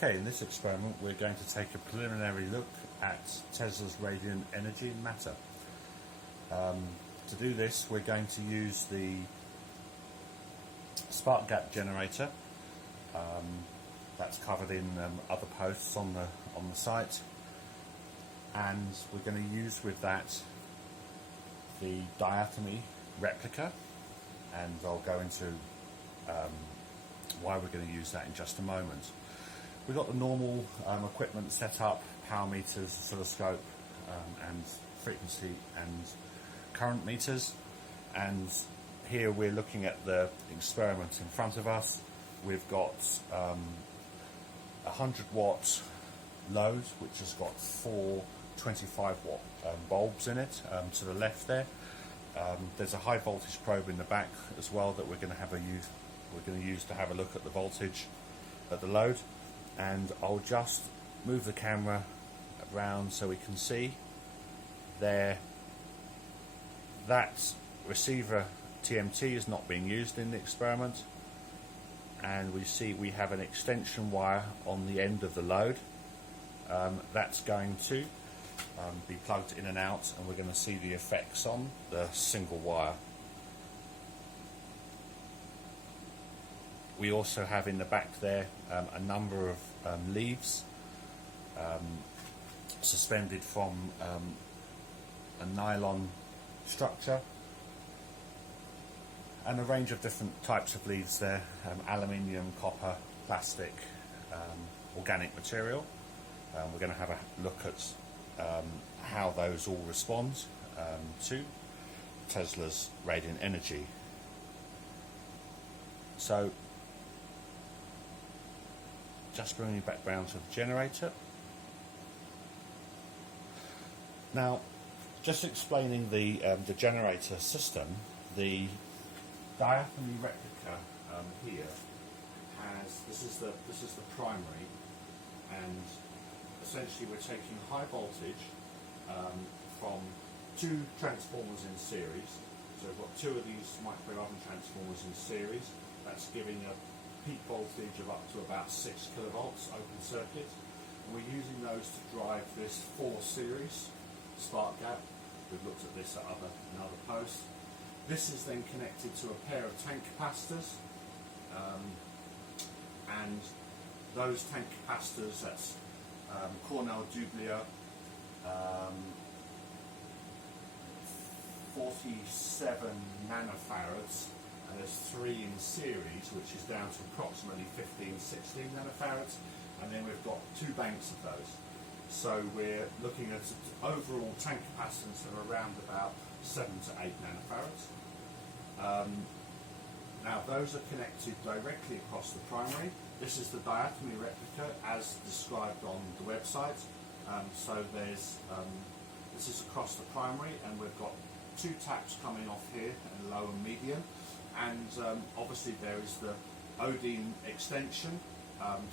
Okay, in this experiment we're going to take a preliminary look at Tesla's radiant energy and matter. To do this we're going to use the spark gap generator that's covered in other posts on the site, and we're going to use with that the diatomy replica, and I'll go into why we're going to use that in just a moment. We've got the normal equipment set up, power meters, oscilloscope, and frequency and current meters, and here we're looking at the experiment in front of us. We've got a 100 watt load which has got four 25 watt bulbs in it to the left there. There's a high voltage probe in the back as well that we're going to use to have a look at the voltage at the load. And I'll just move the camera around so we can see there. That receiver TMT is not being used in the experiment, and we see we have an extension wire on the end of the load. That's going to be plugged in and out, and we're going to see the effects on the single wire. We also have in the back there a number of leaves suspended from a nylon structure, and a range of different types of leaves there, aluminium, copper, plastic, organic material. We're going to have a look at how those all respond to Tesla's radiant energy. So just bringing you back round to the generator. Now, just explaining the generator system, the diatomy replica here has this is the primary, and essentially we're taking high voltage from two transformers in series. So we've got two of these micro oven transformers in series. That's giving a peak voltage of up to about 6 kilovolts open circuit, and we're using those to drive this 4 series spark gap. We've looked at this at another post. This is then connected to a pair of tank capacitors, and those tank capacitors, that's Cornell Dubilier 47 nanofarads, and there's 3 in series, which is down to approximately 15-16 nanofarads, and then we've got 2 banks of those. So we're looking at overall tank capacitance of around about 7 to 8 nanofarads. Now those are connected directly across the primary. This is the diatomy replica as described on the website. So there's this is across the primary, and we've got 2 taps coming off here, and low and medium. And obviously there is the Odin extension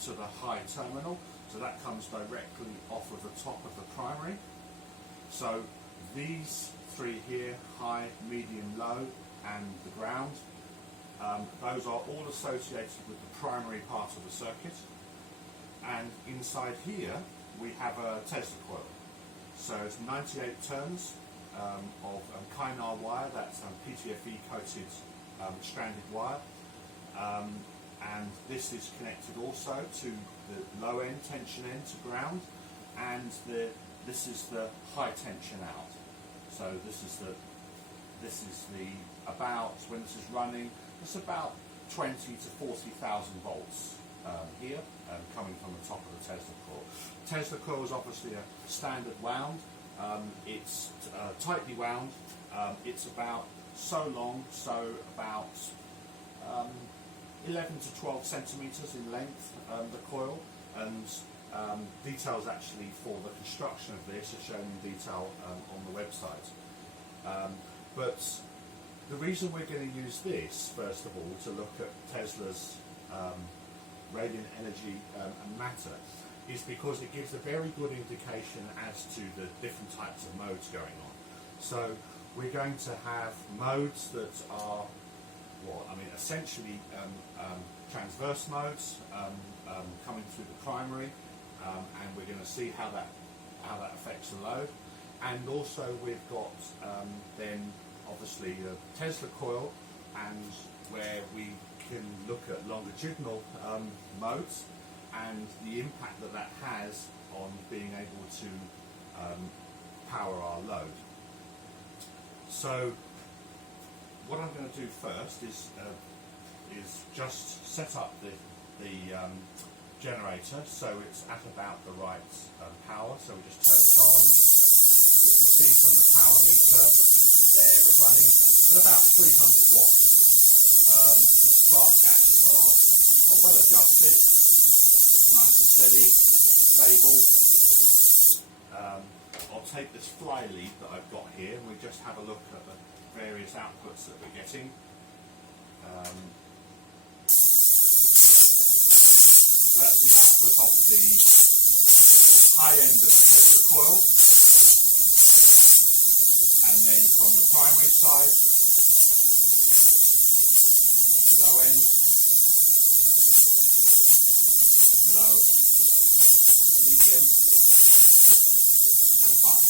to the high terminal, so that comes directly off of the top of the primary. So these 3 here, high, medium, low, and the ground, those are all associated with the primary part of the circuit. And inside here we have a Tesla coil. So it's 98 turns of kynar wire, that's PTFE coated stranded wire, and this is connected also to the low end tension end to ground, and this is the high tension out. So this is the about, when this is running, it's about 20 to 40,000 volts here, coming from the top of the Tesla coil. Tesla coil is obviously a standard wound. It's tightly wound. It's about so long, so about 11 to 12 centimeters in length, the coil, and details actually for the construction of this are shown in detail on the website. But the reason we're going to use this, first of all, to look at Tesla's radiant energy and matter, is because it gives a very good indication as to the different types of modes going on. So we're going to have modes that are what? I mean, essentially transverse modes coming through the primary, and we're going to see how that affects the load. And also we've got then obviously a Tesla coil, and where we can look at longitudinal modes and the impact that that has on being able to power our load. So what I'm going to do first is just set up the generator so it's at about the right power. So we just turn it on. We can see from the power meter there we're running at about 300 watts. The spark gaps are well adjusted, nice and steady, stable. I'll take this fly lead that I've got here and we just have a look at the various outputs that we're getting. So that's the output of the high end of the Tesla coil, and then from the primary side, the low end, low, medium, and high.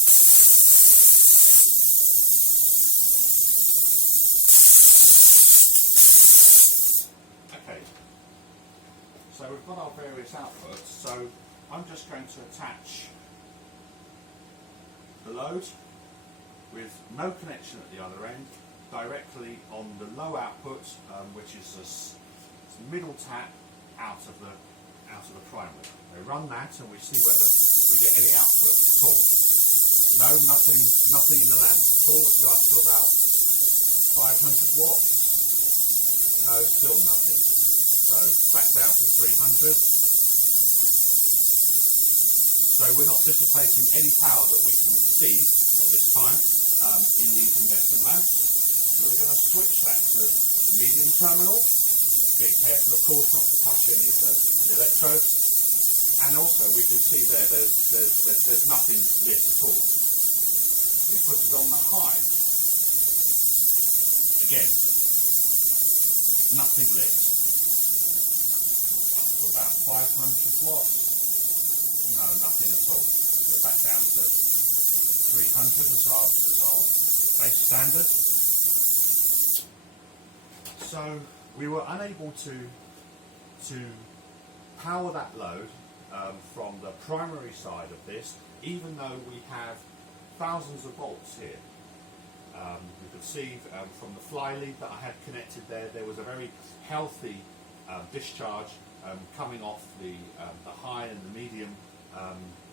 Okay, so we've got our various outputs, so I'm just going to attach the load with no connection at the other end directly on the low output, which is this middle tap out of the primary. We run that and we see whether we get any output at all. No, nothing in the lamp at all. It's got up to about 500 watts. No, still nothing. So back down to 300. So we're not dissipating any power that we can see at this time in these incandescent lamps. So we're going to switch that to the medium terminal, being careful of course not to touch any of the electrodes. And also we can see there's nothing lit at all. We put it on the high. Again, nothing lit. Up to about 500 watts. No, nothing at all. We're back down to 300 as our base standard. So we were unable to power that load from the primary side of this, even though we have thousands of volts here. You could see from the fly lead that I had connected there was a very healthy discharge coming off the high and the medium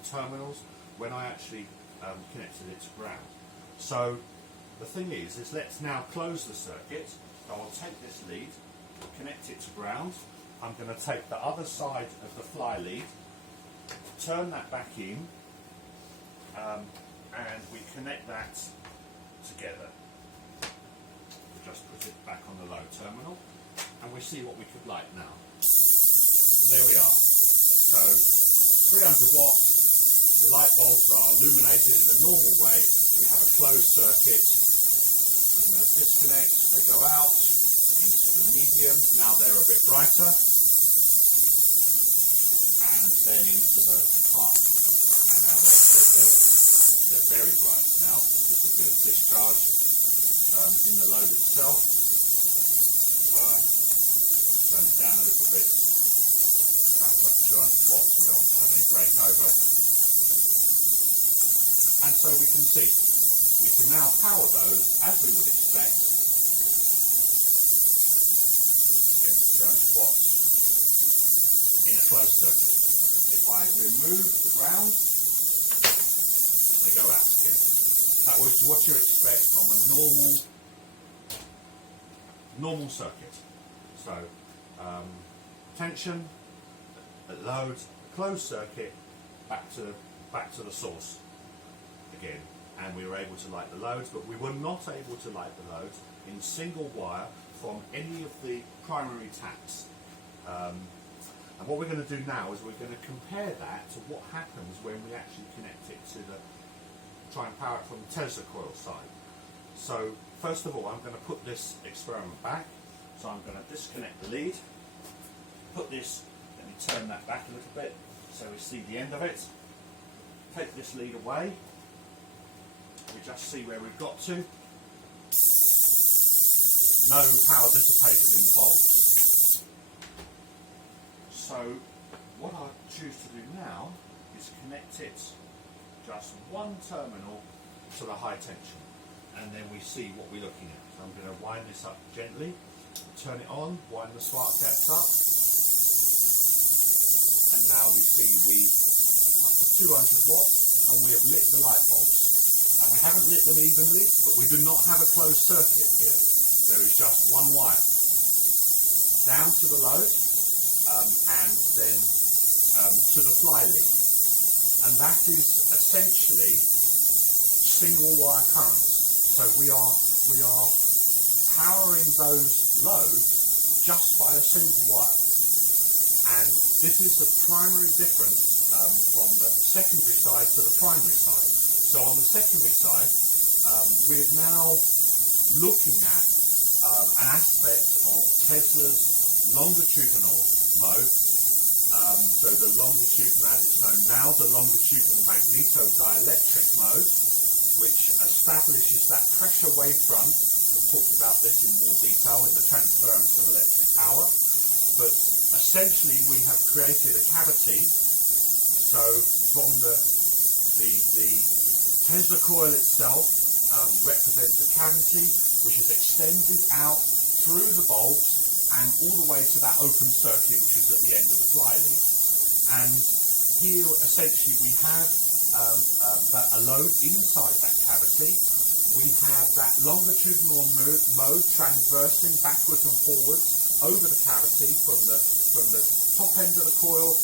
terminals when I actually connected it to ground. So the thing is let's now close the circuit. So I'll take this lead, connect it to ground. I'm going to take the other side of the fly lead, turn that back in, and we connect that together. We'll just put it back on the low terminal, and we see what we could light now. There we are. So 300 watts, the light bulbs are illuminated in a normal way. We have a closed circuit. I'm going to disconnect, they go out into the medium, now they're a bit brighter, and then into the high. And now they're very bright now. There's a bit of discharge in the load itself. High, turn it down a little bit. About 200 watts, we don't want to have any breakover. And so we can see, we can now power those as we would expect, again 200 watts, in a closed circuit. If I remove the ground, they go out again. That was what you expect from a normal circuit. So tension, load, closed circuit, back to the source again, and we were able to light the loads, but we were not able to light the loads in single wire from any of the primary taps. And what we're going to do now is we're going to compare that to what happens when we actually connect it to try and power it from the Tesla coil side. So first of all, I'm going to put this experiment back. So I'm going to disconnect the lead, put this, let me turn that back a little bit so we see the end of it. Take this lead away, we just see where we've got to. No power dissipated in the bulb. So what I choose to do now is connect it just one terminal to the high tension, and then we see what we're looking at. So I'm going to wind this up gently, turn it on, wind the spark gaps up, and now we see up to 200 watts, and we have lit the light bulbs. And we haven't lit them evenly, but we do not have a closed circuit here. There is just one wire down to the load, and then to the fly lead, and that is essentially single wire current. So we are powering those loads just by a single wire, and this is the primary difference from the secondary side to the primary side. So on the secondary side, we're now looking at an aspect of Tesla's longitudinal mode. So the longitudinal, as it's known now, the longitudinal magneto-dielectric mode, which establishes that pressure wavefront. We've talked about this in more detail in the transference of electric power. But essentially, we have created a cavity. So from the Tesla coil itself represents a cavity which is extended out through the bulbs and all the way to that open circuit which is at the end of the fly lead. And here essentially we have a load inside that cavity. We have that longitudinal mode transversing backwards and forwards over the cavity from the top end of the coil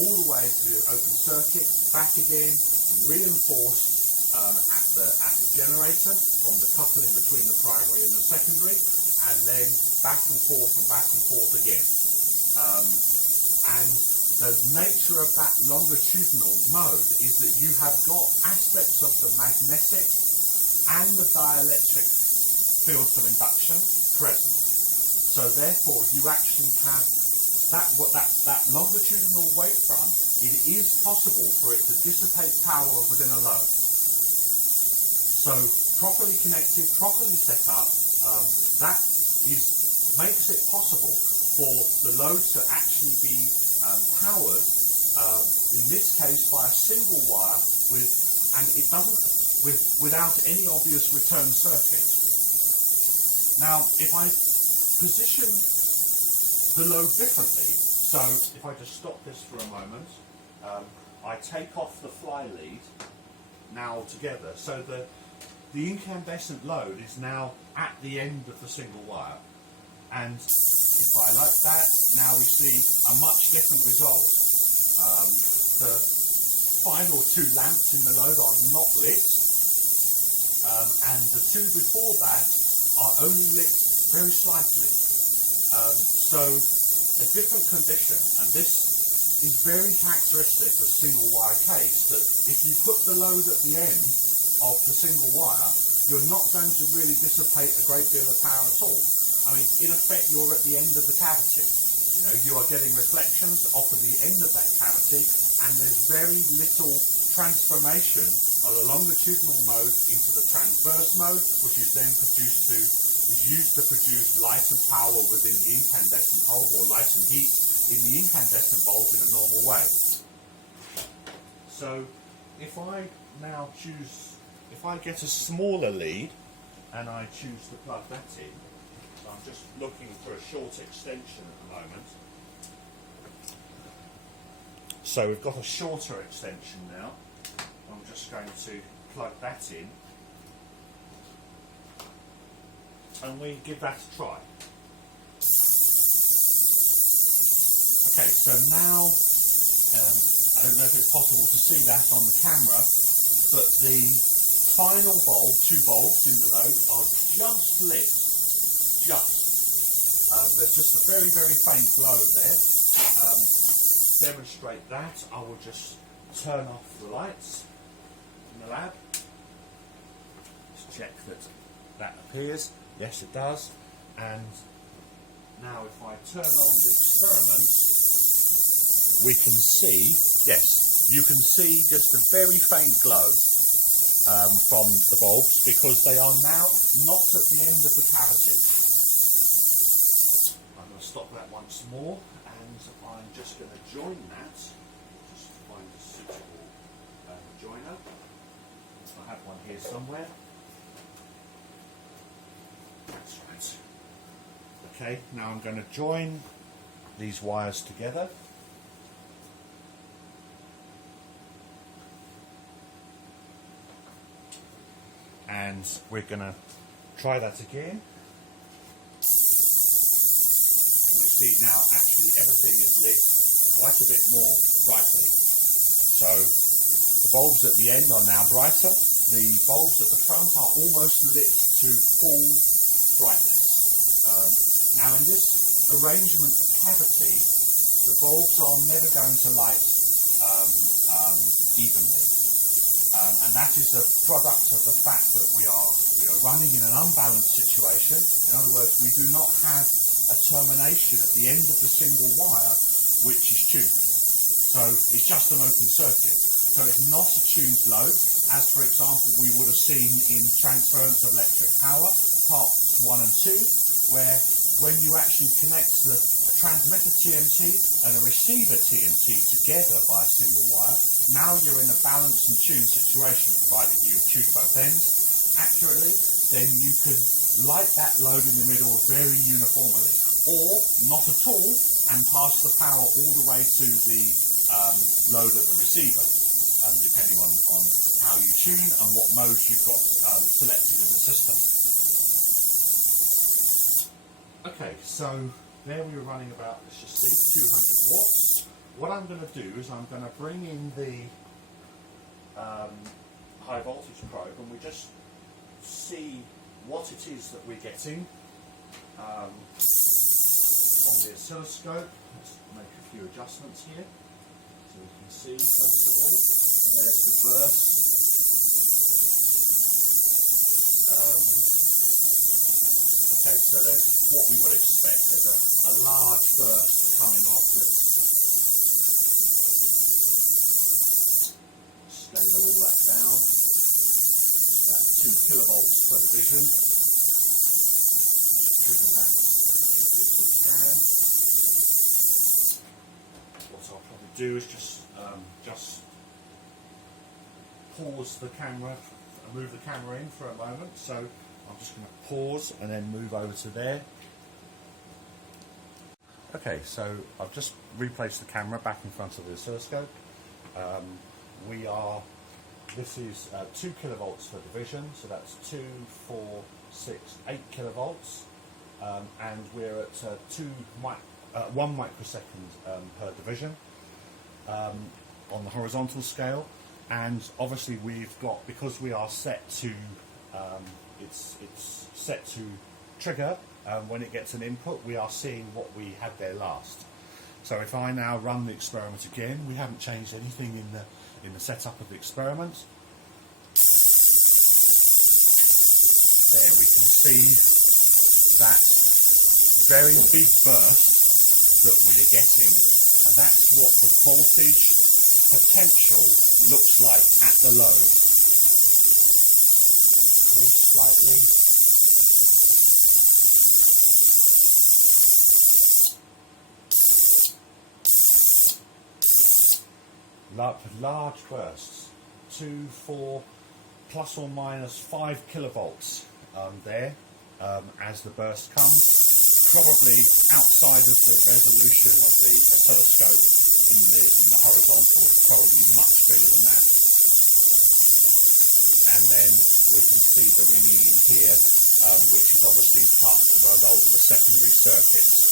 all the way to the open circuit, back again, reinforced at the generator from the coupling between the primary and the secondary, and then back and forth again. And the nature of that longitudinal mode is that you have got aspects of the magnetic and the dielectric fields of induction present. So therefore you actually have that longitudinal wavefront. It is possible for it to dissipate power within a load. So properly connected, properly set up, that makes it possible for the load to actually be powered, in this case by a single wire without any obvious return circuit. Now, if I position the load differently, so if I just stop this for a moment, I take off the fly lead now altogether, so the incandescent load is now at the end of the single wire, and if I like that, now we see a much different result. The final two lamps in the load are not lit, and the two before that are only lit very slightly. So a different condition, and this is very characteristic of single wire case, that if you put the load at the end of the single wire, you're not going to really dissipate a great deal of power at all. I mean, in effect, you're at the end of the cavity. You know, you are getting reflections off of the end of that cavity, and there's very little transformation of the longitudinal mode into the transverse mode, which is then used to produce light and power within the incandescent bulb, or light and heat in the incandescent bulb in a normal way. So if I now if I get a smaller lead and I choose to plug that in, so I'm just looking for a short extension at the moment. So we've got a shorter extension now. I'm just going to plug that in, and we give that a try. Okay, so now, I don't know if it's possible to see that on the camera, but the final bulb, two bulbs in the load, are just lit. There's just a very, very faint glow there. To demonstrate that, I will just turn off the lights in the lab. Just check that appears. Yes, it does. And Now if I turn on the experiment, we can see, yes, you can see just a very faint glow from the bulbs because they are now not at the end of the cavity. I'm going to stop that once more and I'm just going to join that. Just find a suitable joiner. I have one here somewhere. That's right. Okay, now I'm going to join these wires together. And we're going to try that again. And we see now actually everything is lit quite a bit more brightly. So the bulbs at the end are now brighter. The bulbs at the front are almost lit to full brightness. Now in this arrangement of cavity, the bulbs are never going to light evenly. And that is a product of the fact that we are running in an unbalanced situation. In other words, we do not have a termination at the end of the single wire which is tuned. So it's just an open circuit. So it's not a tuned load, as for example we would have seen in transference of electric power, parts 1 and 2, where when you actually connect a transmitter TNT and a receiver TNT together by a single wire, now you're in a balanced and tuned situation, provided you tune both ends accurately, then you can light that load in the middle very uniformly, or not at all and pass the power all the way to the load at the receiver, depending on how you tune and what modes you've got selected in the system. Okay, so there we were running about, let's just see, 200 watts. What I'm going to do is I'm going to bring in the high voltage probe and we just see what it is that we're getting on the oscilloscope. Let's make a few adjustments here so we can see first of all. And there's the burst. Okay, so there's what we would expect. There's a large burst coming off this. Scale all that down. About 2 kilovolts per division. Trigger that if we can. What I'll probably do is just pause the camera and move the camera in for a moment. So I'm just going to pause and then move over to there. Okay, so I've just replaced the camera back in front of the oscilloscope. This is 2 kilovolts per division, so that's 2, 4, 6, 8 kilovolts, and we're at 1 microsecond per division on the horizontal scale. And obviously we've got, because we are set to, it's set to trigger when it gets an input, we are seeing what we had there last. So if I now run the experiment again, we haven't changed anything in the setup of the experiment. There we can see that very big burst that we're getting, and that's what the voltage potential looks like at the load. Increase slightly. Large bursts, 2, 4, plus or minus 5 kilovolts there as the burst comes, probably outside of the resolution of the oscilloscope in the horizontal. It's probably much bigger than that. And then we can see the ringing in here, which is obviously part result of the secondary circuits.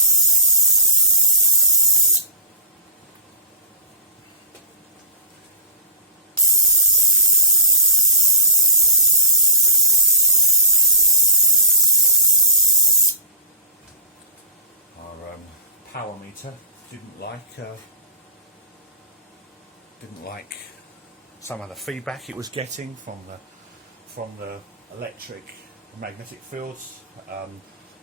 Power meter didn't like some of the feedback it was getting from the electric magnetic fields.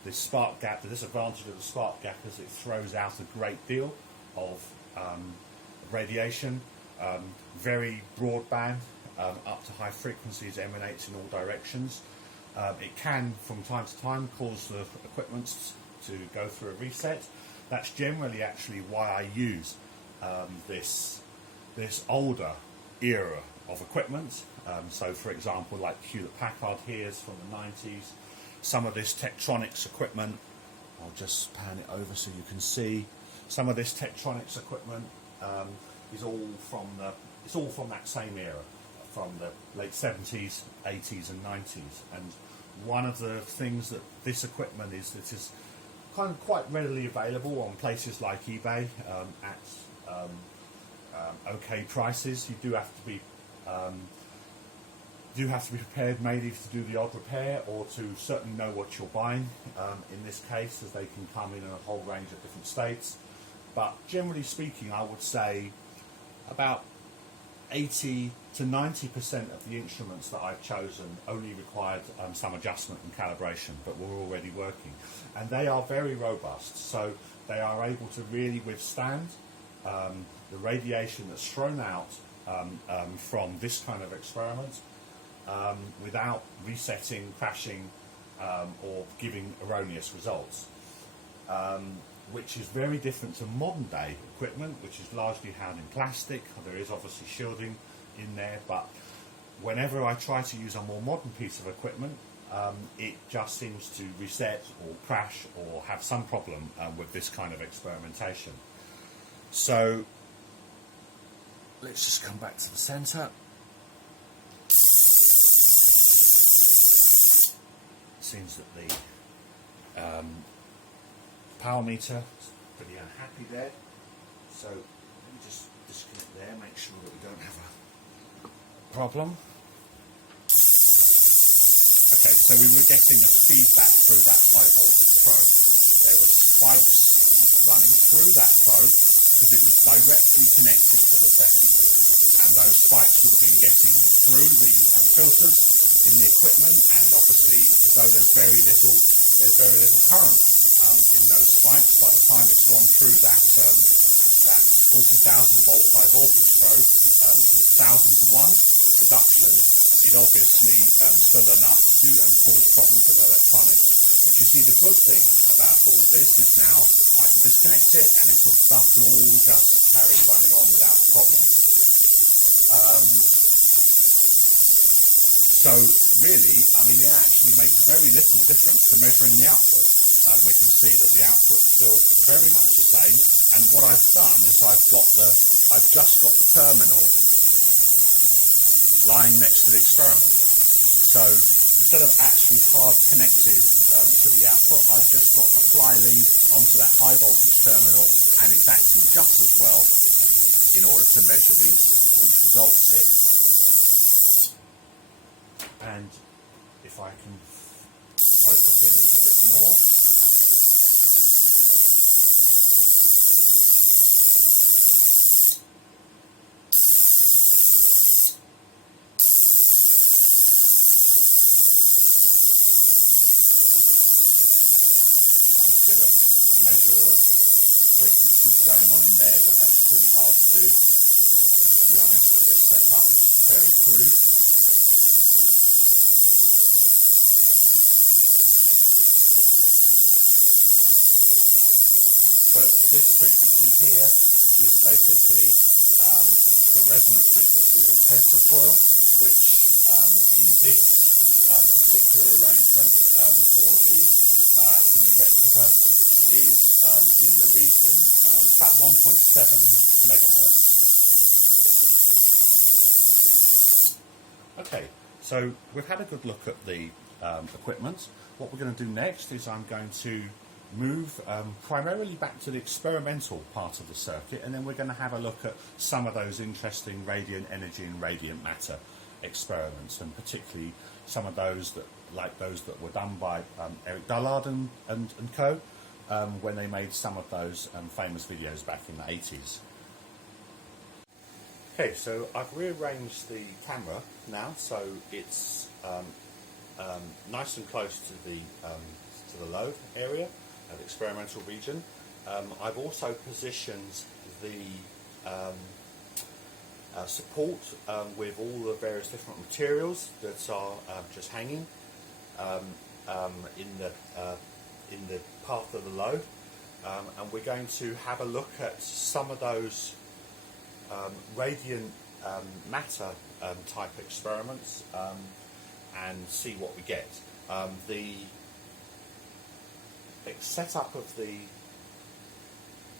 this spark gap, the disadvantage of the spark gap is it throws out a great deal of radiation, very broadband, up to high frequencies, emanates in all directions. It can, from time to time, cause the equipment to go through a reset. That's generally actually why I use this older era of equipment. So, for example, like Hewlett-Packard here is from the 90s. Some of this Tektronix equipment, I'll just pan it over so you can see. Some of this Tektronix equipment is all from that same era, from the late 70s, 80s, and 90s. And one of the things that this equipment is that is kind of quite readily available on places like eBay at okay prices. You do have to be prepared maybe to do the odd repair, or to certainly know what you're buying in this case, as they can come in a whole range of different states. But generally speaking, I would say about 80 to 90% of the instruments that I've chosen only required some adjustment and calibration, but were already working. And they are very robust, so they are able to really withstand the radiation that's thrown out from this kind of experiment without resetting, crashing, or giving erroneous results. Which is very different to modern day equipment, which is largely housed in plastic. There is obviously shielding in there, but whenever I try to use a more modern piece of equipment, it just seems to reset or crash or have some problem with this kind of experimentation. So let's just come back to the center. Seems that the power meter is pretty unhappy there, so let me just disconnect there, make sure that we don't have a problem. Okay, so we were getting a feedback through that high voltage probe. There were spikes running through that probe because it was directly connected to the secondary, and those spikes would have been getting through the filters in the equipment, and obviously, although there's very little current in those spikes, by the time it's gone through that 40,000 volt high voltage probe, to 1,000 to 1 reduction, it obviously still enough to cause problems with electronics. But you see, the good thing about all of this is now I can disconnect it, and it will stuff can all just carry running on without a problem. So really, I mean, it actually makes very little difference to measuring the output. We can see that the output's still very much the same. And what I've done is I've just got the terminal lying next to the experiment. So instead of actually hard connected to the output, I've just got a fly lead onto that high voltage terminal, and it's acting just as well in order to measure these results here. And if I can focus in a little bit more, trying to get a measure of frequencies going on in there, but that's pretty hard to do, to be honest, with this setup. It's very crude. But this frequency here is basically the resonant frequency of a Tesla coil, which in this particular arrangement for the diatomy replica is in the region about 1.7 megahertz. Okay, so we've had a good look at the equipment. What we're going to do next is I'm going to move primarily back to the experimental part of the circuit, and then we're going to have a look at some of those interesting radiant energy and radiant matter experiments, and particularly some of those that, like those that were done by Eric Dullard and co. When they made some of those famous videos back in the 80s. Okay, so I've rearranged the camera now, so it's nice and close to the to the load area of experimental region. I've also positioned the support with all the various different materials that are just hanging in the path of the load, and we're going to have a look at some of those radiant matter type experiments and see what we get. The setup of the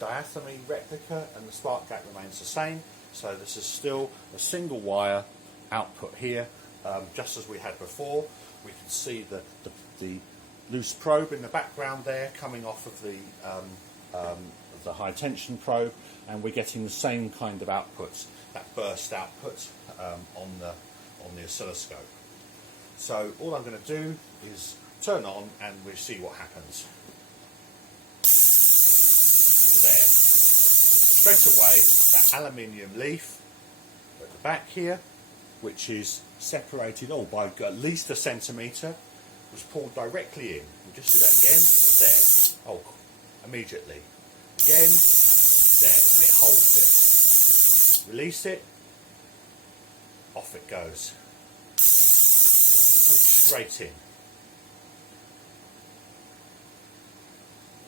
diathermy replica and the spark gap remains the same, so this is still a single wire output here, just as we had before. We can see the loose probe in the background there coming off of the high tension probe, and we're getting the same kind of outputs, that burst output on the oscilloscope. So all I'm going to do is turn on and we'll see what happens. There. Straight away, that aluminium leaf at the back here, which is separated by at least a centimetre, was pulled directly in. We'll just do that again. There. Oh, immediately. Again. There. And it holds it. Release it. Off it goes. Put it straight in.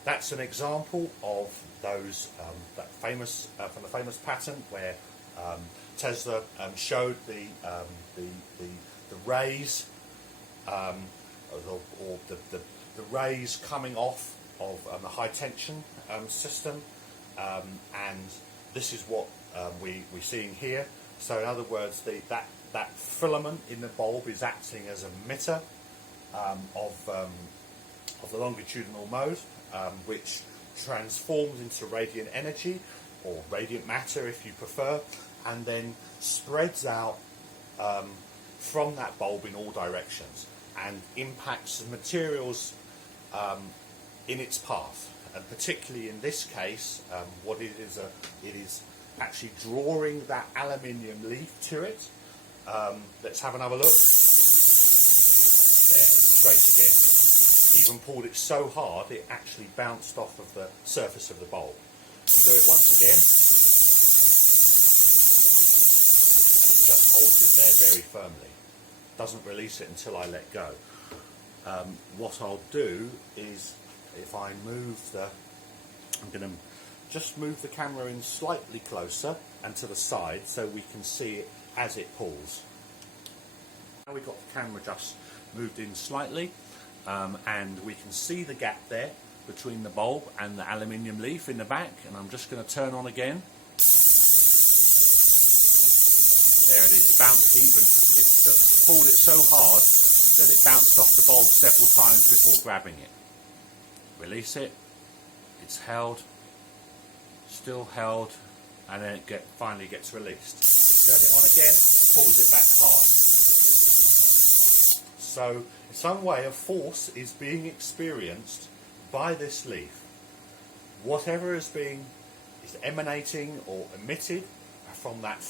That's an example of those that famous from the famous patent where Tesla showed the rays or the rays coming off of the high tension system, and this is what we're seeing here. So in other words, that filament in the bulb is acting as an emitter of the longitudinal mode, which transforms into radiant energy, or radiant matter if you prefer, and then spreads out from that bulb in all directions and impacts the materials in its path. And particularly in this case, what it is actually drawing that aluminium leaf to it. Let's have another look. There, straight again. Even pulled it so hard it actually bounced off of the surface of the bulb. We'll do it once again, and it just holds it there very firmly. Doesn't release it until I let go. What I'll do is, if I move I'm going to just move the camera in slightly closer and to the side so we can see it as it pulls. Now we've got the camera just moved in slightly. And we can see the gap there between the bulb and the aluminium leaf in the back, and I'm just going to turn on again. There it is, bounced even. It's pulled it so hard that it bounced off the bulb several times before grabbing it. Release it, it's held, still held, and then it finally gets released. Turn it on again, pulls it back hard. So in some way a force is being experienced by this leaf. Whatever is emanating or emitted from that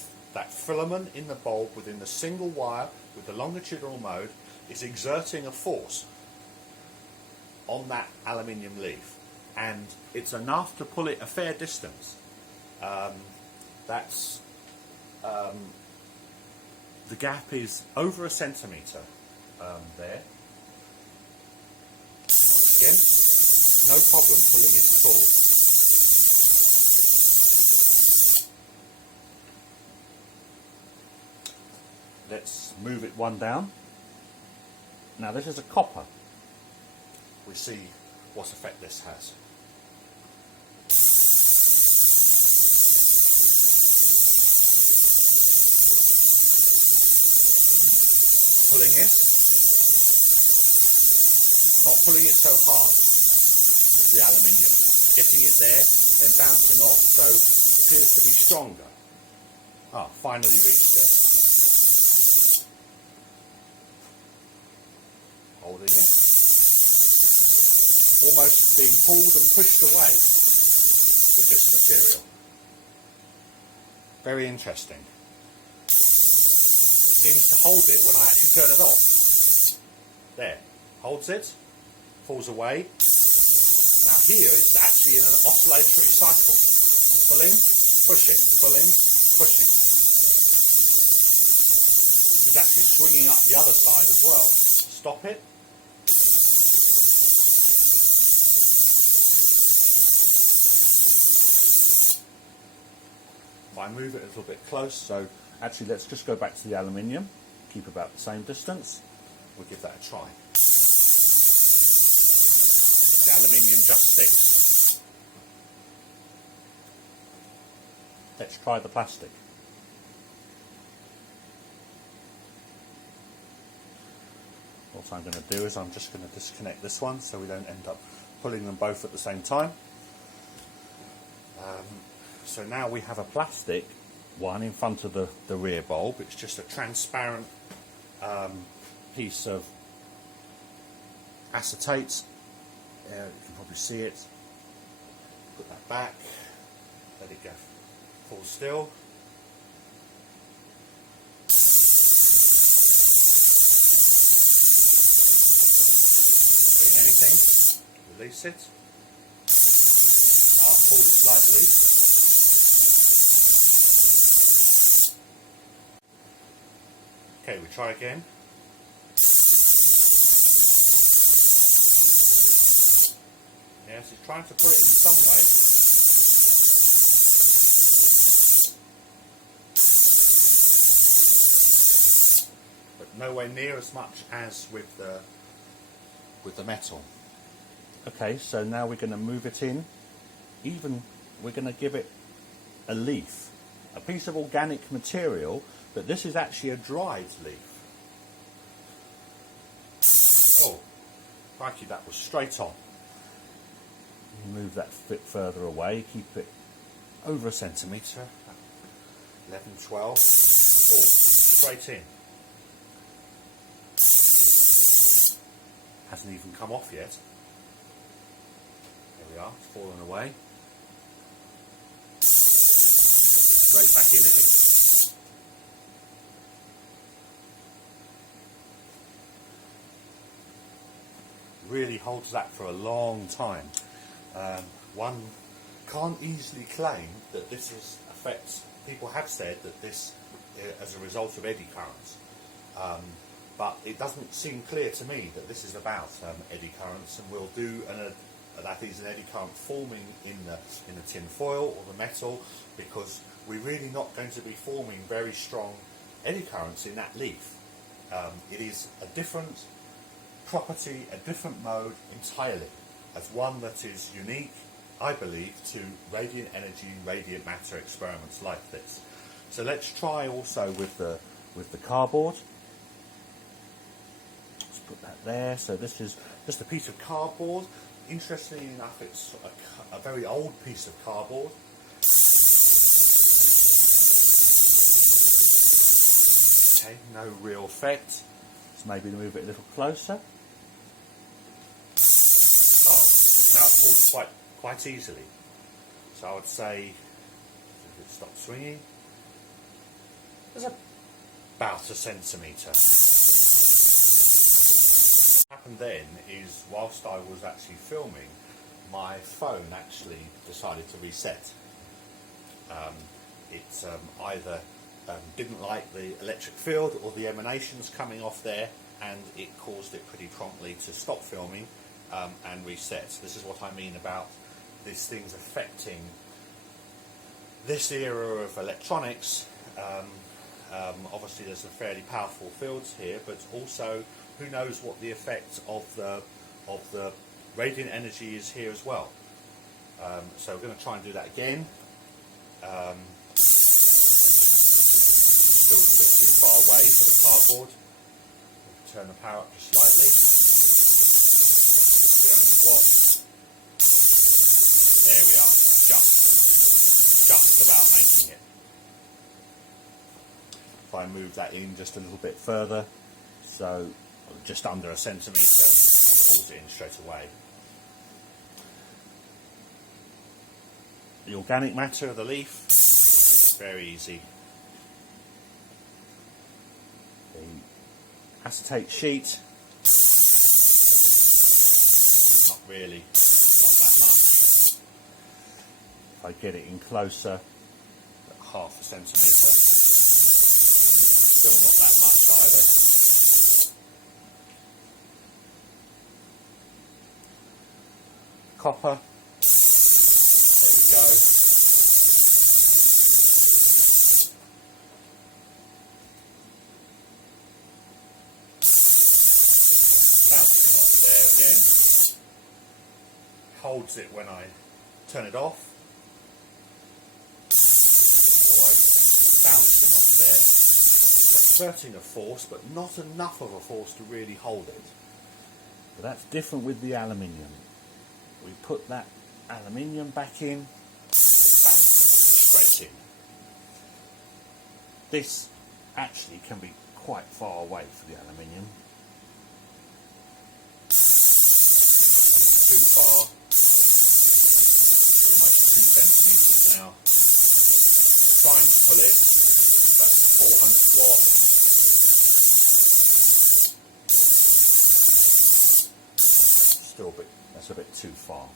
filament in the bulb within the single wire with the longitudinal mode is exerting a force on that aluminium leaf, and it's enough to pull it a fair distance. The gap is over a centimetre. There. Once again, no problem pulling it at all. Let's move it one down. Now this is a copper. We see what effect this has. Pulling it. Not pulling it so hard as the aluminium. Getting it there, then bouncing off, so it appears to be stronger. Finally reached there. Holding it. Almost being pulled and pushed away with this material. Very interesting. It seems to hold it when I actually turn it off. There. Holds it. falls away. Now here it's actually in an oscillatory cycle. Pulling, pushing, pulling, pushing. This is actually swinging up the other side as well. Stop it. If I move it a little bit close, so actually let's just go back to the aluminium, keep about the same distance. We'll give that a try. The aluminium just sticks. Let's try the plastic. What I'm going to do is I'm just going to disconnect this one so we don't end up pulling them both at the same time. So now we have a plastic one in front of the rear bulb. It's just a transparent piece of acetate. You can probably see it. Put that back, let it go, fall still. Doing anything, release it. I'll pull it slightly. Okay, we try again. Yes, it's trying to put it in some way. But nowhere near as much as with the metal. Okay, so now we're going to move it in. Even we're going to give it a leaf, a piece of organic material, but this is actually a dried leaf. Oh, crikey, that was straight on. Move that a bit further away, keep it over a centimetre, 11, 12, oh, straight in. Hasn't even come off yet. There we are, it's fallen away. Straight back in again. Really holds that for a long time. One can't easily claim that this affects, people have said that this as a result of eddy currents, but it doesn't seem clear to me that this is about eddy currents, and we'll do that is an eddy current forming in the tin foil or the metal, because we're really not going to be forming very strong eddy currents in that leaf. It is a different property, a different mode entirely, as one that is unique, I believe, to radiant energy and radiant matter experiments like this. So let's try also with the cardboard. Let's put that there. So this is just a piece of cardboard. Interestingly enough, it's a very old piece of cardboard. Okay, no real effect. Let's maybe move it a little closer. Now it falls quite easily. So I would say, if it stops swinging, there's about a centimetre. What happened then is, whilst I was actually filming, my phone actually decided to reset. It either didn't like the electric field or the emanations coming off there, and it caused it pretty promptly to stop filming and reset. This is what I mean about these things affecting this era of electronics. Obviously there's some fairly powerful fields here, but also who knows what the effect of the radiant energy is here as well. So we're going to try and do that again. Still a bit too far away for the cardboard. We'll turn the power up just slightly. 300 watts. There we are. Just about making it. If I move that in just a little bit further, so just under a centimetre, that pulls it in straight away. The organic matter of the leaf, very easy. The acetate sheet, really, not that much. If I get it in closer, at half a centimetre, still not that much either. Copper, there we go. Bouncing off there again. Holds it when I turn it off. Otherwise, bouncing off there. Exerting a force, but not enough of a force to really hold it. But that's different with the aluminium. We put that aluminium back in, bang, straight in. This actually can be quite far away for the aluminium. Too far. It's almost 2 centimetres now. Trying to pull it. That's 400 watts. Still a bit. That's a bit too far.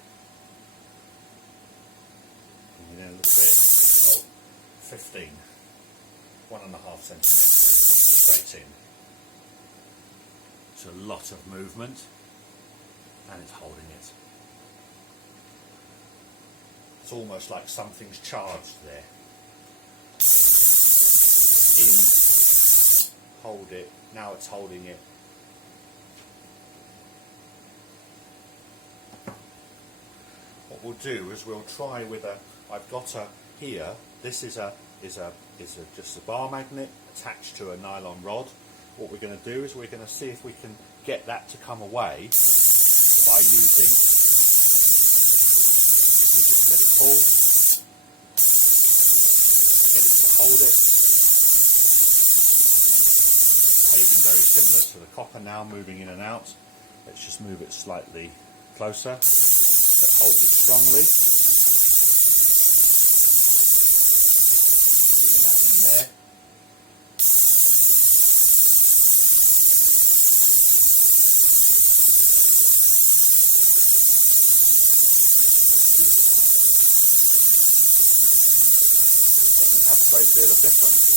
Bring it in a little bit. Oh, 15. 1.5 centimetres straight in. It's a lot of movement, and it's holding it. It's almost like something's charged there. In, hold it. Now it's holding it. What we'll do is we'll try with a. I've got a here. This is just a bar magnet attached to a nylon rod. What we're going to do is we're going to see if we can get that to come away by using. You just let it pull. Get it to hold it. Behaving very similar to the copper now, moving in and out. Let's just move it slightly closer. So it holds it strongly. Bring that in there. Doesn't have a great deal of difference.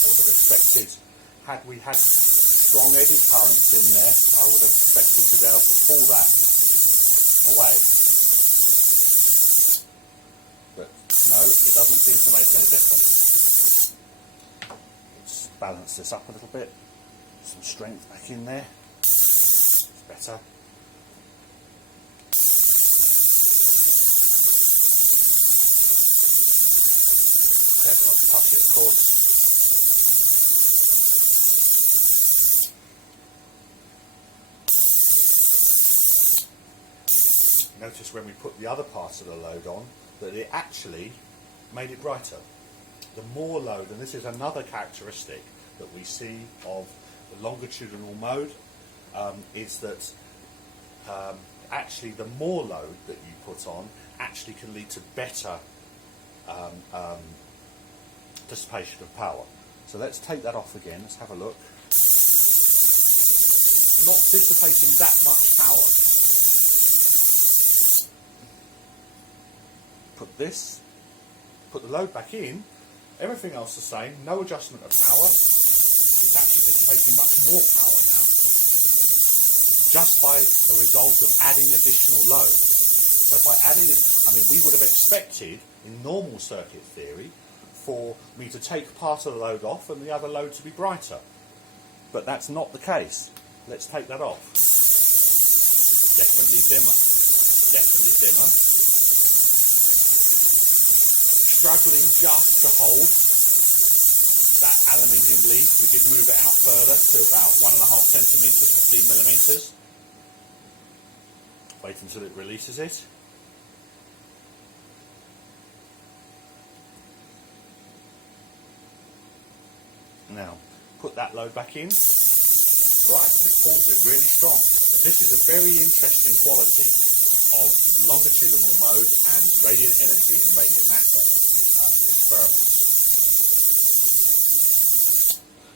I would have expected, had we had strong eddy currents in there, I would have expected to be able to pull that away. But no, it doesn't seem to make any difference. Let's balance this up a little bit. Some strength back in there. It's better. Careful not to touch it, of course. Notice when we put the other part of the load on that it actually made it brighter. The more load, and this is another characteristic that we see of the longitudinal mode, is that actually the more load that you put on actually can lead to better dissipation of power. So let's take that off again. Let's have a look. Not dissipating that much power. Put the load back in, everything else the same, no adjustment of power. It's actually dissipating much more power now, just by a result of adding additional load. So by adding it, we would have expected in normal circuit theory for me to take part of the load off and the other load to be brighter, but that's not the case. Let's take that off. Definitely dimmer. Definitely dimmer. Struggling just to hold that aluminium lead. We did move it out further to about 1.5 centimetres, 15 millimetres. Wait until it releases it. Now, put that load back in. Right, and it pulls it really strong. And this is a very interesting quality of longitudinal mode and radiant energy and radiant matter experiments.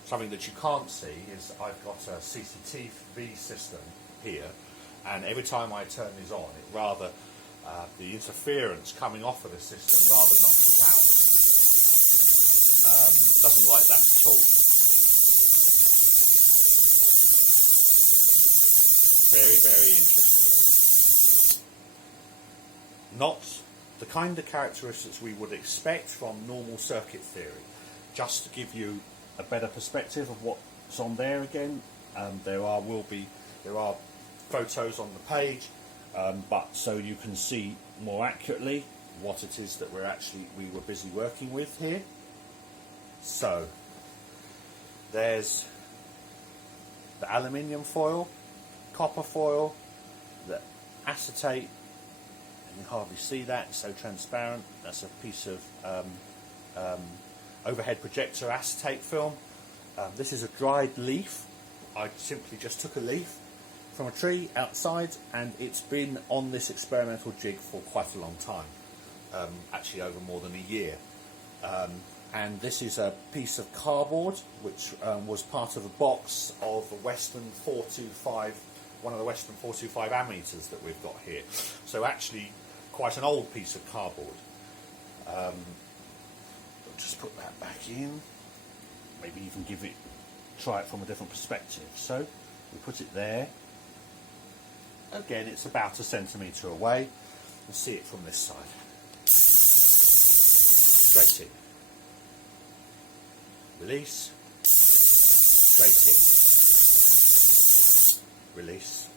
Something that you can't see is I've got a CCTV system here, and every time I turn these on, it rather the interference coming off of the system rather knocks it out. Doesn't like that at all. Very, very interesting. Not the kind of characteristics we would expect from normal circuit theory. Just to give you a better perspective of what's on there again, there are photos on the page, but so you can see more accurately what it is that we were busy working with here. So there's the aluminium foil, copper foil, the acetate. You can hardly see that, it's so transparent. That's a piece of overhead projector acetate film. This is a dried leaf. I simply just took a leaf from a tree outside, and it's been on this experimental jig for quite a long time, actually over more than a year. And this is a piece of cardboard which was part of a box of the Western 425, one of the Western 425 ammeters that we've got here. So actually quite an old piece of cardboard. I'll just put that back in, maybe even try it from a different perspective. So we put it there. Again, it's about 1 centimetre away. We'll see it from this side. Straight in. Release. Straight in. Release.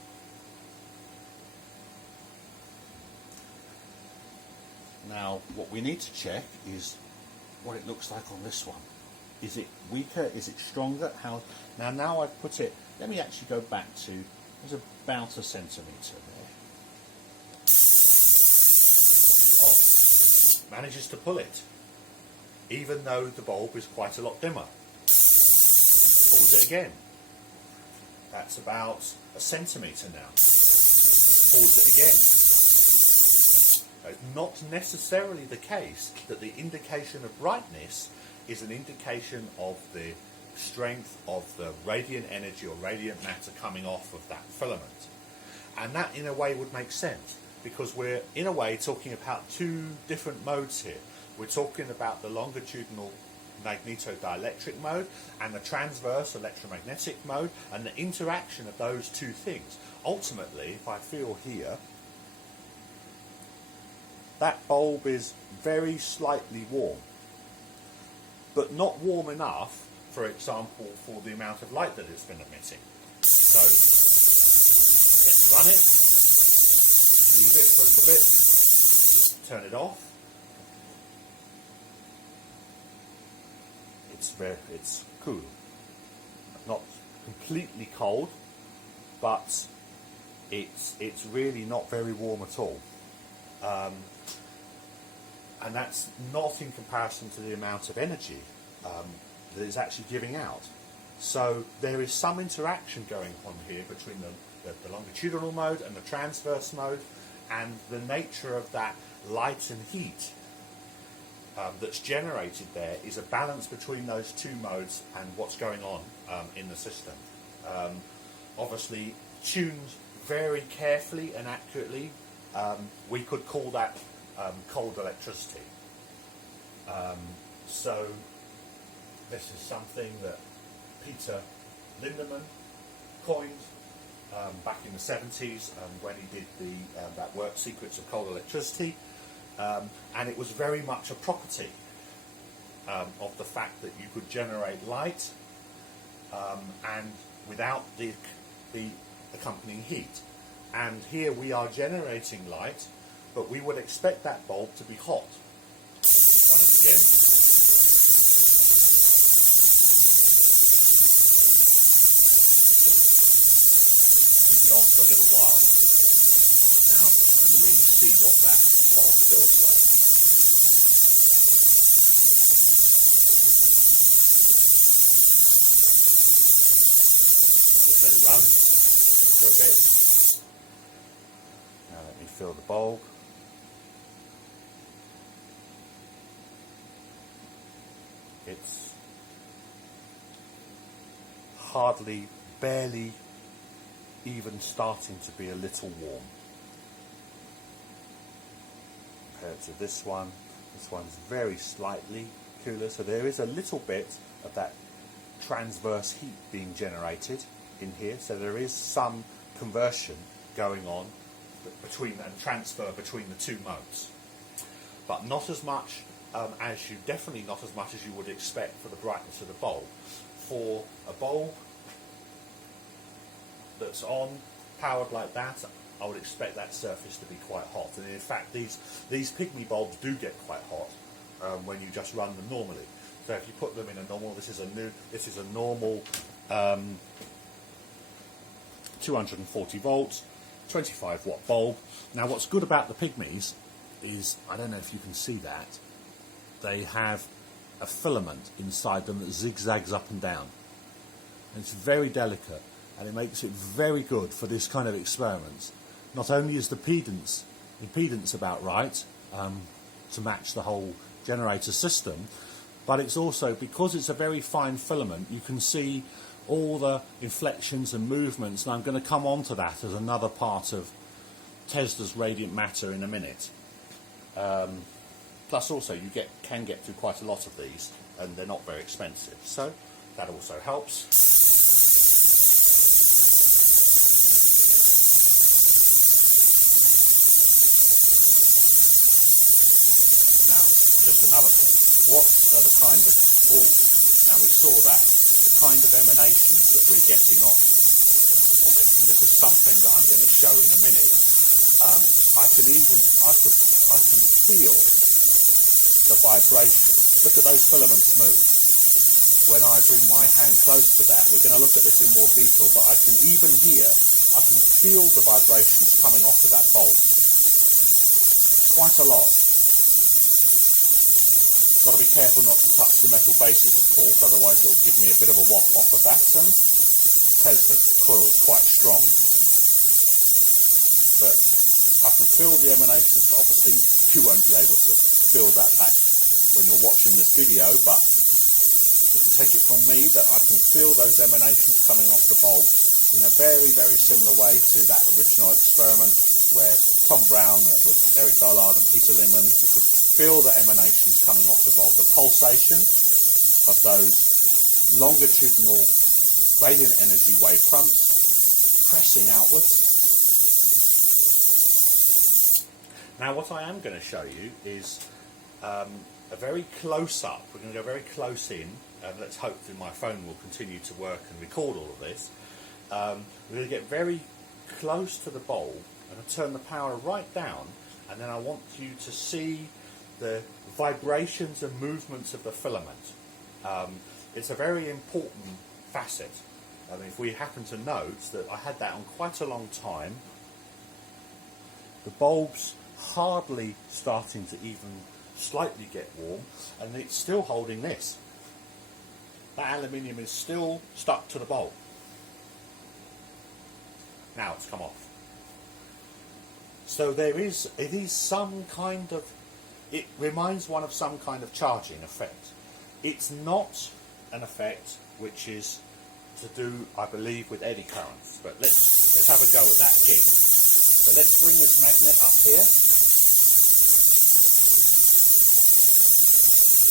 Now, what we need to check is what it looks like on this one. Is it weaker? Is it stronger? How? Now I've put it. Let me actually go back to. There's about 1 centimetre there. Oh, manages to pull it, even though the bulb is quite a lot dimmer. Pulls it again. That's about 1 centimetre now. Pulls it again. It's not necessarily the case that the indication of brightness is an indication of the strength of the radiant energy or radiant matter coming off of that filament. And that in a way would make sense, because we're in a way talking about two different modes here. We're talking about the longitudinal magnetodielectric mode and the transverse electromagnetic mode, and the interaction of those two things. Ultimately, if I feel here, that bulb is very slightly warm, but not warm enough, for example, for the amount of light that it's been emitting. So let's run it, leave it for a little bit, turn it off. It's cool, not completely cold, but it's really not very warm at all. And that's not in comparison to the amount of energy that it's actually giving out. So there is some interaction going on here between the longitudinal mode and the transverse mode, and the nature of that light and heat that's generated there is a balance between those two modes and what's going on in the system. Obviously, tuned very carefully and accurately, we could call that cold electricity. So this is something that Peter Lindemann coined back in the 70s when he did that work, Secrets of Cold Electricity, and it was very much a property of the fact that you could generate light and without the accompanying heat. And here we are generating light, but we would expect that bulb to be hot. Run it again. Keep it on for a little while now, and we see what that bulb feels like. Just let it run for a bit. Now let me fill the bulb. It's hardly, barely even starting to be a little warm. Compared to this one's very slightly cooler, so there is a little bit of that transverse heat being generated in here, so there is some conversion going on between and transfer between the two modes, but not as much definitely not as much as you would expect for the brightness of the bulb. For a bulb that's on, powered like that, I would expect that surface to be quite hot, and in fact these pygmy bulbs do get quite hot when you just run them normally. So if you put them in a normal, this is a normal 240 volts, 25 watt bulb. Now what's good about the pygmies is, I don't know if you can see that, they have a filament inside them that zigzags up and down. And it's very delicate, and it makes it very good for this kind of experiments. Not only is the impedance about right to match the whole generator system, but it's also, because it's a very fine filament, you can see all the inflections and movements, and I'm going to come on to that as another part of Tesla's radiant matter in a minute. Plus also you can get through quite a lot of these, and they're not very expensive, so that also helps. Now, just another thing, what are the kind of, now we saw that, the kind of emanations that we're getting off of it, and this is something that I'm going to show in a minute. I can feel the vibration. Look at those filaments move. When I bring my hand close to that, we're going to look at this in more detail, but I can even hear, I can feel the vibrations coming off of that bulb. Quite a lot. Got to be careful not to touch the metal bases, of course, otherwise it will give me a bit of a whop off of that, and the coil is quite strong. But I can feel the emanations. Obviously you won't be able to feel that back when you're watching this video, but you can take it from me that I can feel those emanations coming off the bulb in a very, very similar way to that original experiment where Tom Brown with Eric Dollard and Peter Limron, you could feel the emanations coming off the bulb, the pulsation of those longitudinal radiant energy wavefronts pressing outwards. Now what I am going to show you is a very close up. We're going to go very close in, and let's hope that my phone will continue to work and record all of this. We're going to get very close to the bulb and turn the power right down, and then I want you to see the vibrations and movements of the filament. It's a very important facet. I mean, if we happen to note that I had that on quite a long time, the bulb's hardly starting to even slightly get warm, and it's still holding this. That aluminium is still stuck to the bulb. Now it's come off. So it is some kind of, it reminds one of some kind of charging effect. It's not an effect which is to do, I believe, with eddy currents, but let's have a go at that again. So let's bring this magnet up here.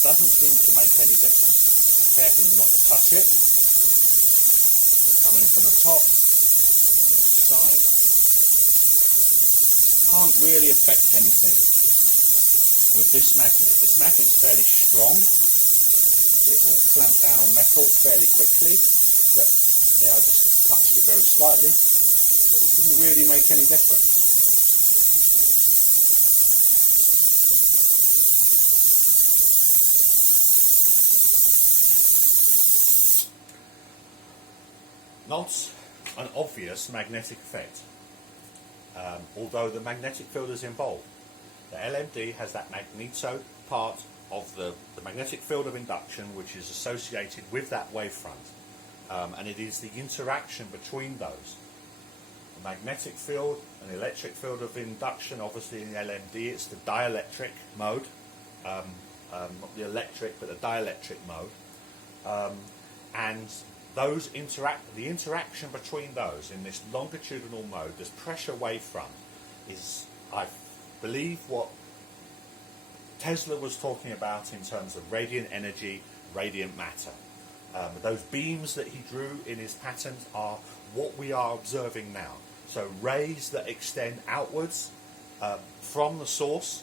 Doesn't seem to make any difference. Careful not to touch it. Coming from the top, on this side. Can't really affect anything with this magnet. This magnet's fairly strong. It will clamp down on metal fairly quickly, but yeah, I just touched it very slightly, but it didn't really make any difference. Not an obvious magnetic effect, although the magnetic field is involved. The LMD has that magneto part of the magnetic field of induction, which is associated with that wavefront, and it is the interaction between those. The magnetic field and the electric field of induction, obviously in the LMD it's the dielectric mode, not the electric but the dielectric mode, and the interaction between those in this longitudinal mode, this pressure wavefront, is, I believe, what Tesla was talking about in terms of radiant energy, radiant matter. Those beams that he drew in his patent are what we are observing now. So rays that extend outwards from the source,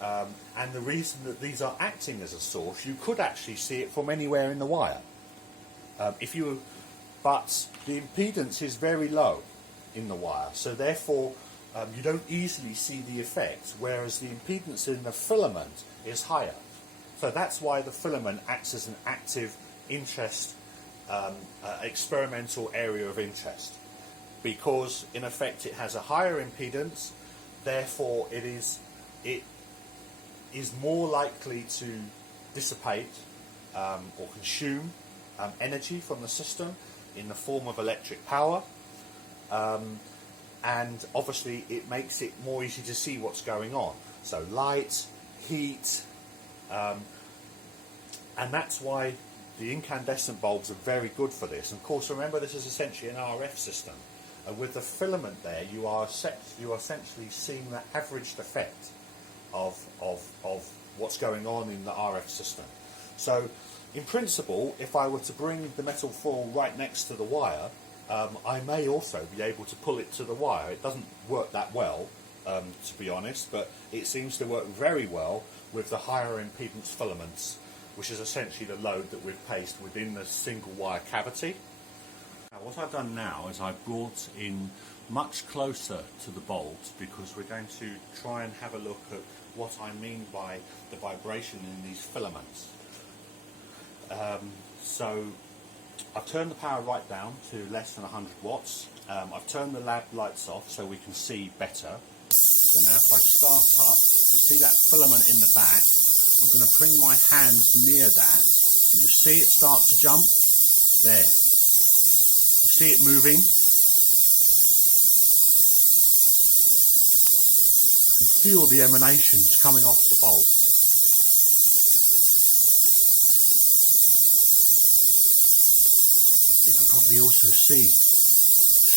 and the reason that these are acting as a source, you could actually see it from anywhere in the wire. But the impedance is very low in the wire, so therefore you don't easily see the effect, whereas the impedance in the filament is higher. So that's why the filament acts as an active interest, experimental area of interest, because in effect it has a higher impedance, therefore it is more likely to dissipate or consume energy from the system in the form of electric power, and obviously it makes it more easy to see what's going on. So light, heat, and that's why the incandescent bulbs are very good for this. And of course, remember, this is essentially an RF system, and with the filament there, you are essentially seeing the averaged effect of what's going on in the RF system. So in principle, if I were to bring the metal foil right next to the wire, I may also be able to pull it to the wire. It doesn't work that well, to be honest, but it seems to work very well with the higher impedance filaments, which is essentially the load that we've placed within the single wire cavity. Now, what I've done now is I've brought in much closer to the bulbs, because we're going to try and have a look at what I mean by the vibration in these filaments. So I've turned the power right down to less than 100 watts. I've turned the lab lights off so we can see better. So now if I start up, you see that filament in the back. I'm going to bring my hands near that, and you see it start to jump. There. You see it moving. You can feel the emanations coming off the bulb. You can probably also see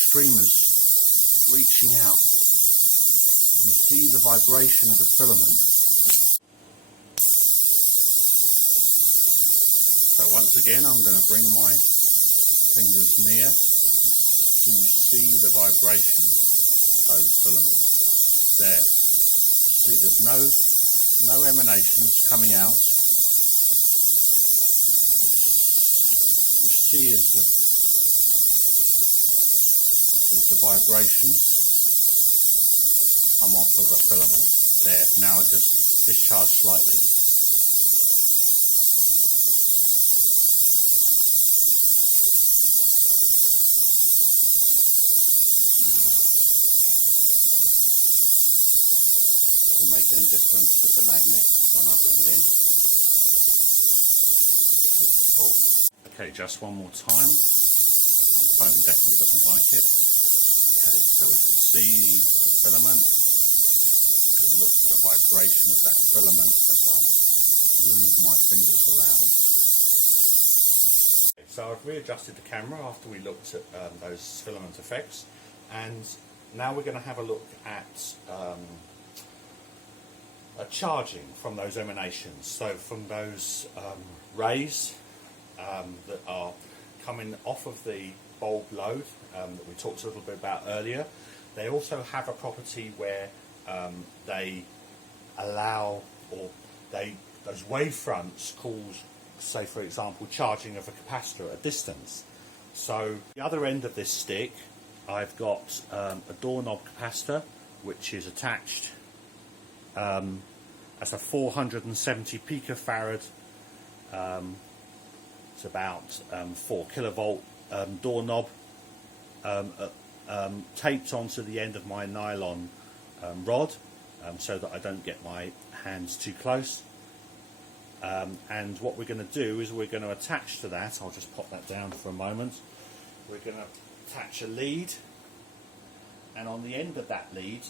streamers reaching out. You see the vibration of the filament. So once again, I'm going to bring my fingers near to see the vibration of those filaments. There. See, there's no emanations coming out. You see as the vibrations come off of the filament. There. Now it just discharged slightly. Doesn't make any difference with the magnet when I bring it in. No difference at all. Okay, just one more time. My phone definitely doesn't like it. Okay, so we can see the filament. I'm going to look at the vibration of that filament as I move my fingers around. Okay, so I've readjusted the camera after we looked at those filament effects, and now we're going to have a look at charging from those emanations. So from those rays that are coming off of the bulb load that we talked a little bit about earlier, they also have a property where they allow, or those wavefronts cause, say for example, charging of a capacitor at a distance. So the other end of this stick, I've got a doorknob capacitor which is attached as a 470 picofarad. It's about 4 kilovolt doorknob taped onto the end of my nylon rod, so that I don't get my hands too close. And what we're going to do is we're going to attach to that, I'll just pop that down for a moment, we're going to attach a lead, and on the end of that lead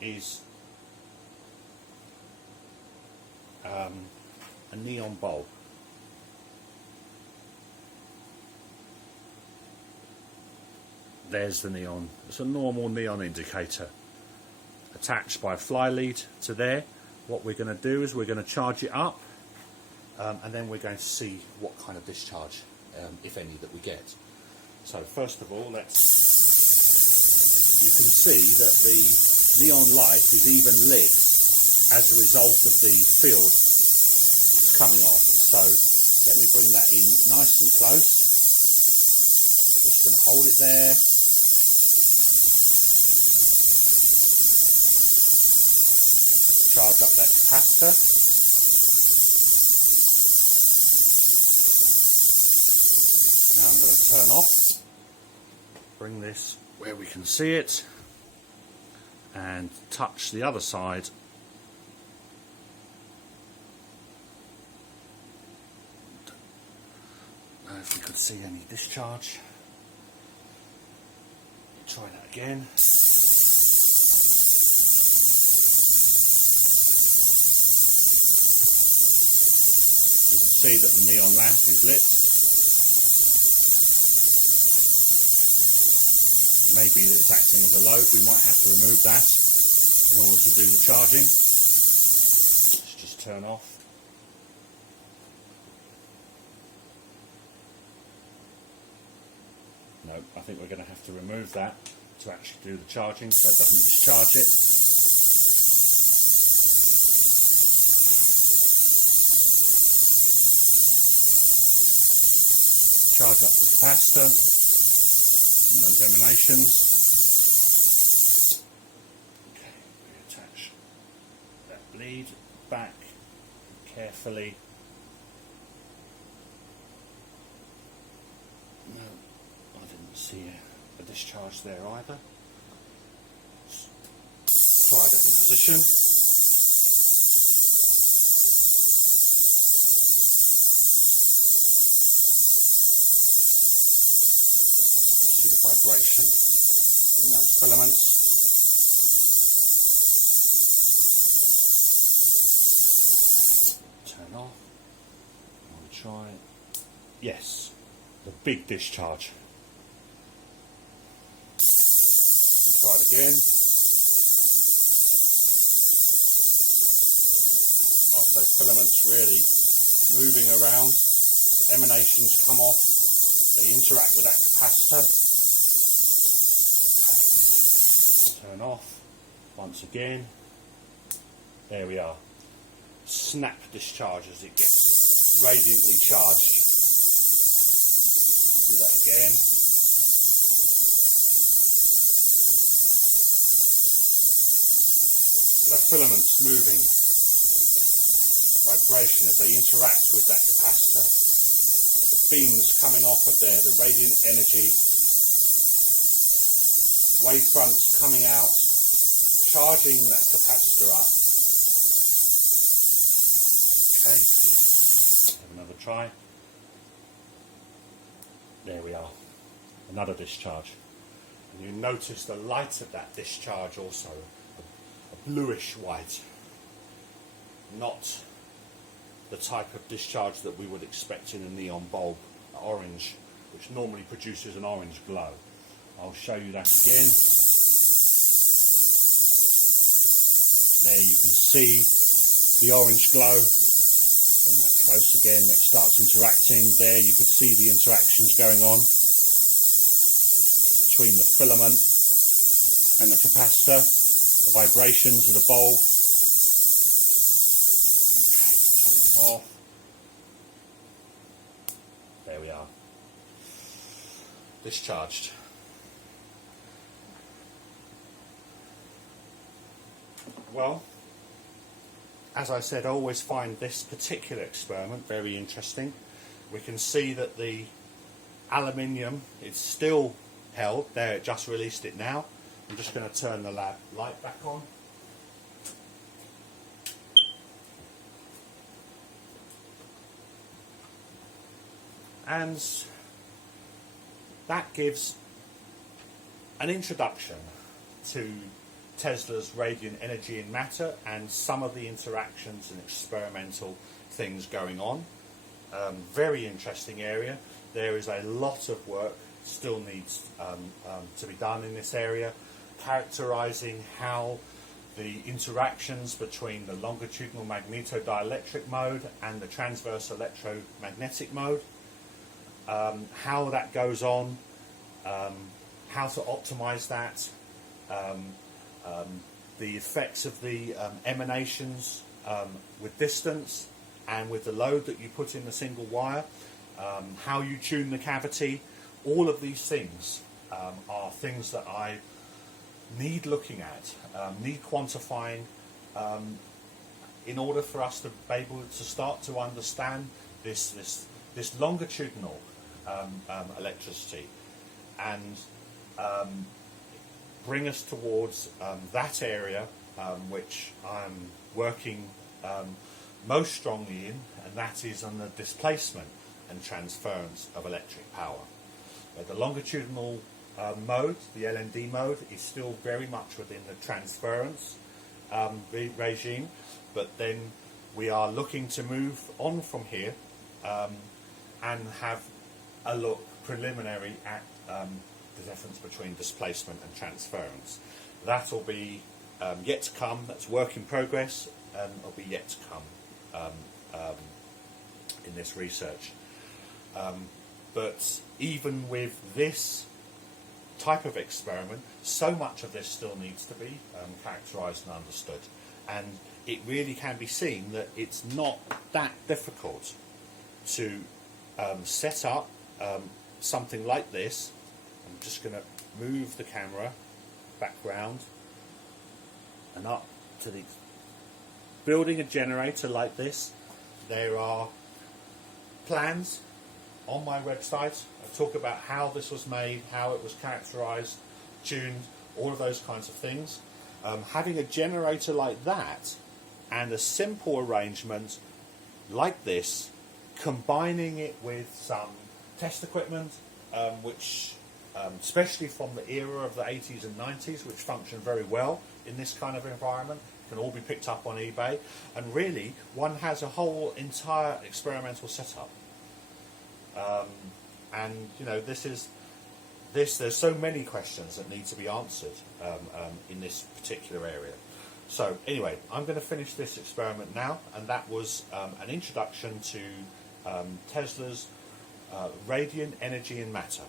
is a neon bulb. there's the neon. It's a normal neon indicator attached by a fly lead to there. What we're going to do is we're going to charge it up, and then we're going to see what kind of discharge, if any, that we get. So first of all, you can see that the neon light is even lit as a result of the field coming off. So let me bring that in nice and close. Just going to hold it there. Charge up that capacitor. Now I'm going to turn off. Bring this where we can see it and touch the other side. Now if we could see any discharge. Try that again. You can see that the neon lamp is lit. Maybe that it's acting as a load. We might have to remove that in order to do the charging. Let's just turn off. No, I think we're going to have to remove that to actually do the charging so it doesn't discharge it. Charge up the capacitor and those emanations. Okay, reattach that lead back carefully. No, I didn't see a discharge there either. Let's try a different position. See the vibration in those filaments. Turn off. I'll try. Yes, the big discharge. We'll try it again. After those filaments really moving around, the emanations come off, they interact with that capacitor. Okay, turn off once again. There we are. Snap discharge as it gets radiantly charged. Do that again. The filaments moving, vibration as they interact with that capacitor. The beams coming off of there, the radiant energy, wave fronts coming out, charging that capacitor up. Okay, have another try. There we are, another discharge. And you notice the light of that discharge also, a bluish white, not the type of discharge that we would expect in a neon bulb, orange, which normally produces an orange glow. I'll show you that again. There you can see the orange glow. Bring that close again, it starts interacting. There you could see the interactions going on between the filament and the capacitor, the vibrations of the bulb. Okay, turn it off. There we are. Discharged. Well, as I said, I always find this particular experiment very interesting. We can see that the aluminium is still held. There, it just released it now. I'm just going to turn the light back on. And that gives an introduction to Tesla's radiant energy in matter and some of the interactions and experimental things going on. Very interesting area. There is a lot of work still needs to be done in this area, characterizing how the interactions between the longitudinal magnetodielectric mode and the transverse electromagnetic mode, how that goes on, how to optimize that, the effects of the emanations with distance and with the load that you put in the single wire, how you tune the cavity. All of these things are things that I need looking at, need quantifying, in order for us to be able to start to understand this longitudinal electricity and bring us towards that area which I'm working most strongly in, and that is on the displacement and transference of electric power. The longitudinal mode, the LND mode, is still very much within the transference regime, but then we are looking to move on from here and have a look preliminary at the difference between displacement and transference. That will be yet to come. That's work in progress, and will be yet to come in this research. But even with this type of experiment, so much of this still needs to be characterised and understood. And it really can be seen that it's not that difficult to set up something like this. I'm just going to move the camera background and up to the building a generator like this. There are plans on my website. I talk about how this was made, how it was characterized, tuned, all of those kinds of things. Having a generator like that and a simple arrangement like this, combining it with some test equipment, which especially from the era of the 80s and 90s, which functioned very well in this kind of environment, can all be picked up on eBay, and really one has a whole entire experimental setup. And you know, there's so many questions that need to be answered in this particular area. So anyway, I'm going to finish this experiment now, and that was an introduction to Tesla's radiant energy and matter.